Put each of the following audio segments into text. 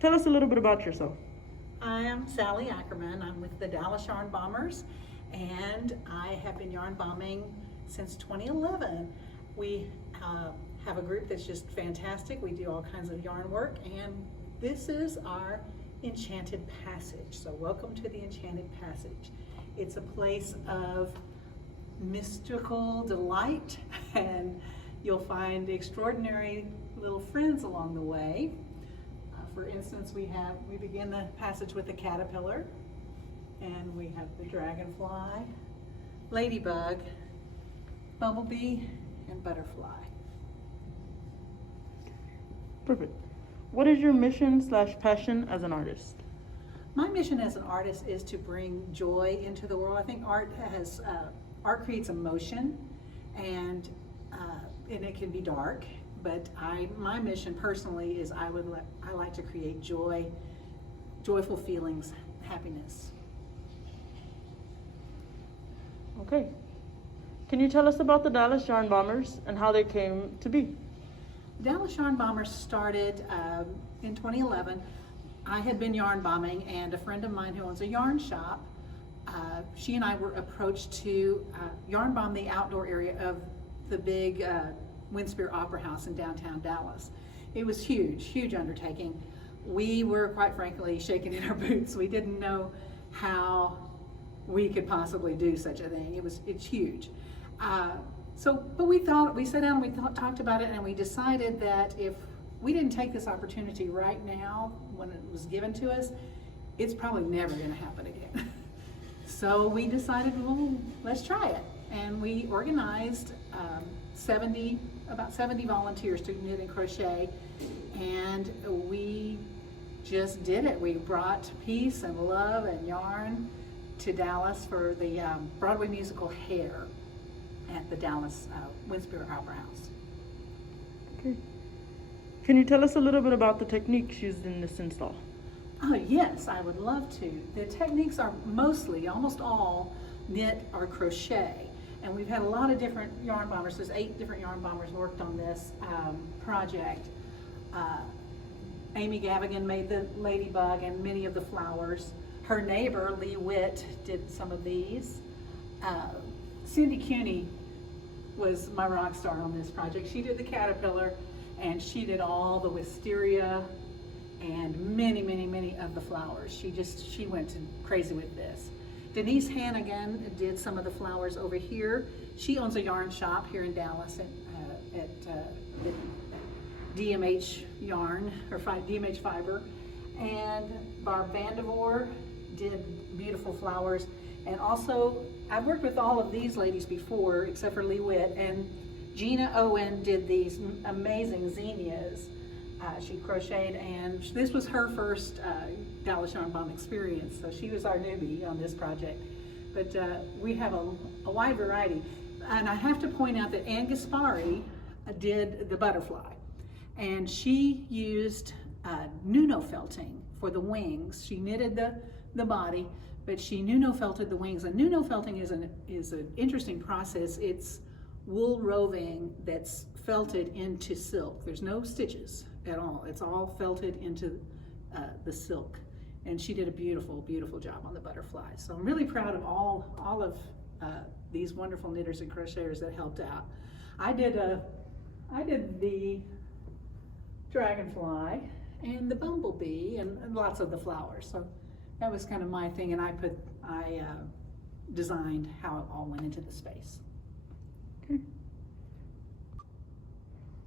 Tell us a little bit about yourself. I am Sally Ackerman. I'm with the Dallas Yarn Bombers, and I have been yarn bombing since 2011. We have a group that's just fantastic. We do all kinds of yarn work, and this is our Enchanted Passage. So welcome to the Enchanted Passage. It's a place of mystical delight, and you'll find extraordinary little friends along the way. For instance, we begin the passage with the caterpillar, and we have the dragonfly, ladybug, bumblebee, and butterfly. Perfect. What is your mission/passion as an artist? My mission as an artist is to bring joy into the world. I think art creates emotion, and it can be dark. But my mission personally is I like to create joy, joyful feelings, happiness. Okay. Can you tell us about the Dallas Yarn Bombers and how they came to be? Dallas Yarn Bombers started in 2011. I had been yarn bombing, and a friend of mine who owns a yarn shop, she and I were approached to yarn bomb the outdoor area of the big Winspear Opera House in downtown Dallas. It was huge undertaking. We were, quite frankly, shaking in our boots. We didn't know how we could possibly do such a thing. It's huge. But we sat down and we talked about it, and we decided that if we didn't take this opportunity right now when it was given to us, it's probably never going to happen again. So we decided, well, let's try it. And we organized about 70 volunteers to knit and crochet, and we just did it. We brought peace and love and yarn to Dallas for the Broadway musical Hair at the Dallas Winspear Opera House. Okay. Can you tell us a little bit about the techniques used in this install? Oh yes, I would love to. The techniques are almost all knit or crochet. And we've had a lot of different yarn bombers. There's 8 different yarn bombers worked on this project. Amy Gavigan made the ladybug and many of the flowers. Her neighbor, Lee Witt, did some of these. Cindy Cuny was my rock star on this project. She did the caterpillar, and she did all the wisteria and many of the flowers. She went crazy with this. Denise Hannigan did some of the flowers over here. She owns a yarn shop here in Dallas at DMH Yarn, or DMH Fiber. And Barb Vandevoor did beautiful flowers. And also, I've worked with all of these ladies before, except for Lee Witt, and Gina Owen did these amazing zinnias. She crocheted, and this was her first Dallas Yarn Bomb experience, so she was our newbie on this project. But we have a wide variety. And I have to point out that Ann Gaspari did the butterfly, and she used Nuno felting for the wings. She knitted the body, but she Nuno felted the wings. And Nuno felting is an interesting process. It's wool roving that's felted into silk. There's no stitches at all. It's all felted into the silk. And she did a beautiful job on the butterfly. So I'm really proud of all of these wonderful knitters and crocheters that helped out. I did the dragonfly and the bumblebee and lots of the flowers. So that was kind of my thing, and I designed how it all went into the space. Okay.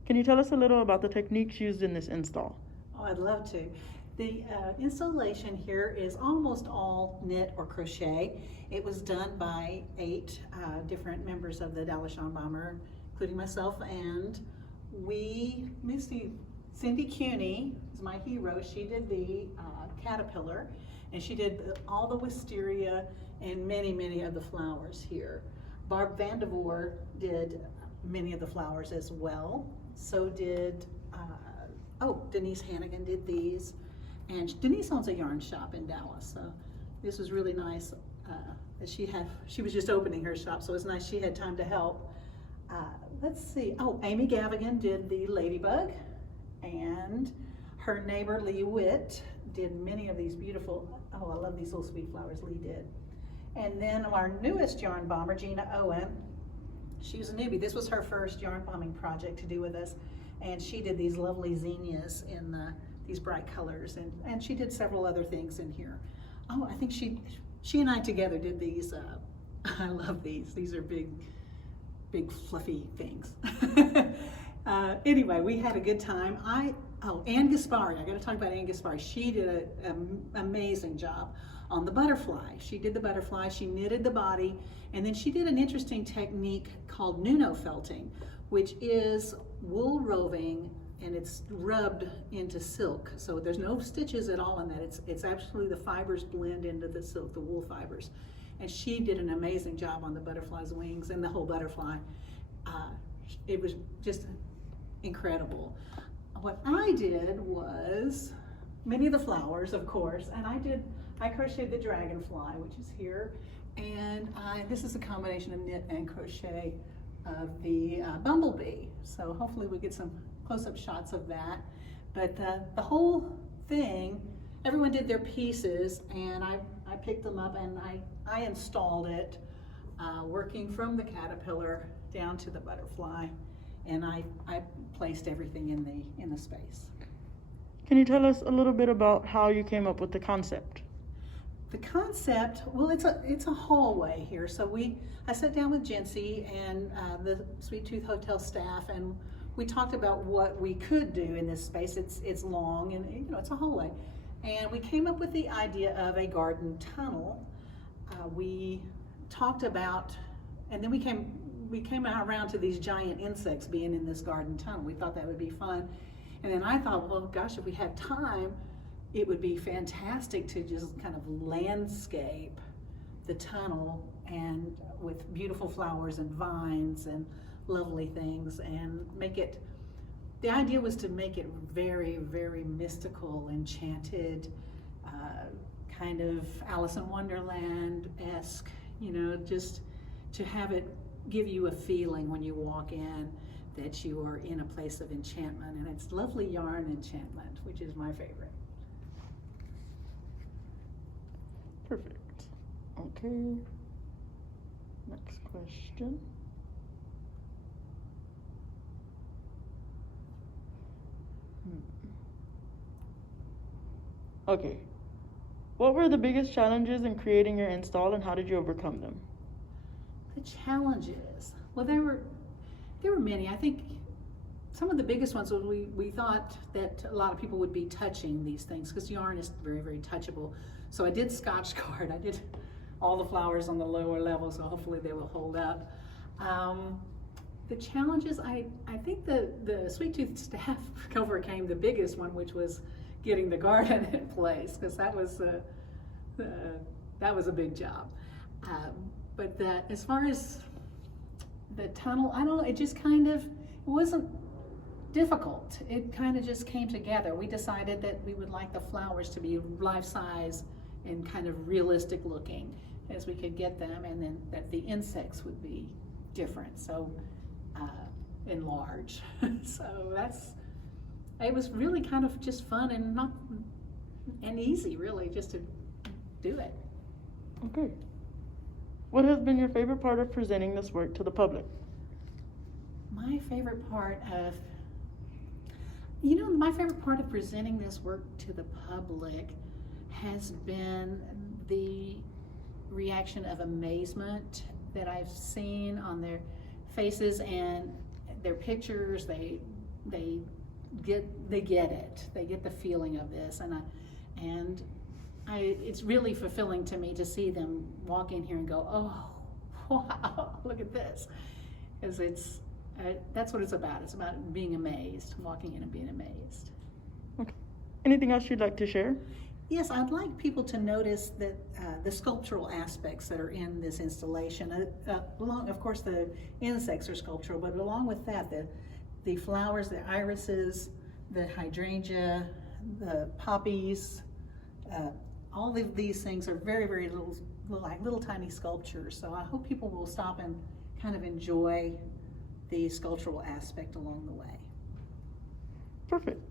Can you tell us a little about the techniques used in this install? Oh, I'd love to. The installation here is almost all knit or crochet. It was done by 8 different members of the Dallas Yarn Bomber, including myself, and Cindy Cuny is my hero. She did the caterpillar, and she did all the wisteria and many of the flowers here. Barb Vandevoor did many of the flowers as well. So did, Denise Hannigan did these. And Denise owns a yarn shop in Dallas, so this was really nice that she was just opening her shop, so it was nice she had time to help. Let's see, Amy Gavigan did the ladybug, and Her neighbor, Lee Witt, did many of these beautiful, oh, I love these little sweet flowers Lee did. And then our newest yarn bomber, Gina Owen, she was a newbie. This was her first yarn bombing project to do with us. And she did these lovely zinnias in these bright colors. And she did several other things in here. Oh, I think she and I together did these. I love these. These are big fluffy things. Anyway, we had a good time. Ann Gaspari, I gotta talk about Ann Gaspari. She did an amazing job on the butterfly. She did the butterfly, she knitted the body, and then she did an interesting technique called Nuno felting, which is wool roving, and it's rubbed into silk. So there's no stitches at all in that. It's actually the fibers blend into the silk, the wool fibers. And she did an amazing job on the butterfly's wings and the whole butterfly. It was just incredible. What I did was many of the flowers, of course, and I crocheted the dragonfly, which is here, and this is a combination of knit and crochet of the bumblebee. So hopefully we get some close-up shots of that. But the whole thing, everyone did their pieces, and I picked them up and I installed it, working from the caterpillar down to the butterfly, and I placed everything in the space. Can you tell us a little bit about how you came up with the concept? The concept, well, it's a hallway here. So I sat down with Jency and the Sweet Tooth Hotel staff, and we talked about what we could do in this space. It's long and it's a hallway, and we came up with the idea of a garden tunnel. We talked about, and then we came around to these giant insects being in this garden tunnel. We thought that would be fun, and then I thought, well, gosh, if we had time, it would be fantastic to just kind of landscape the tunnel and with beautiful flowers and vines and lovely things, and make it, the idea was to make it very, very mystical, enchanted, kind of Alice in Wonderland-esque, just to have it give you a feeling when you walk in that you are in a place of enchantment, and it's lovely yarn enchantment, which is my favorite. Perfect. Okay. Next question. Okay. What were the biggest challenges in creating your install, and how did you overcome them? The challenges, well, there were many. I think some of the biggest ones was we thought that a lot of people would be touching these things because yarn is very, very touchable. So I did Scotch guard. I did all the flowers on the lower level, so hopefully they will hold up. The challenges, I think the Sweet Tooth staff overcame the biggest one, which was getting the garden in place, because that was a big job. But as far as the tunnel, I don't know, it just kind of, it wasn't difficult. It kind of just came together. We decided that we would like the flowers to be life-size and kind of realistic looking as we could get them, and then that the insects would be different, so and large. So it was really kind of just fun and easy, really, just to do it. Okay. What has been your favorite part of presenting this work to the public? My favorite part of presenting this work to the public has been the reaction of amazement that I've seen on their faces and their pictures. They get it. They get the feeling of this, and it's really fulfilling to me to see them walk in here and go, oh, wow, look at this. Because that's what it's about. It's about being amazed, walking in and being amazed. Okay. Anything else you'd like to share? Yes, I'd like people to notice that the sculptural aspects that are in this installation. Of course, the insects are sculptural, but along with that, the flowers, the irises, the hydrangea, the poppies, all of these things are very, very little tiny sculptures. So I hope people will stop and kind of enjoy the sculptural aspect along the way. Perfect.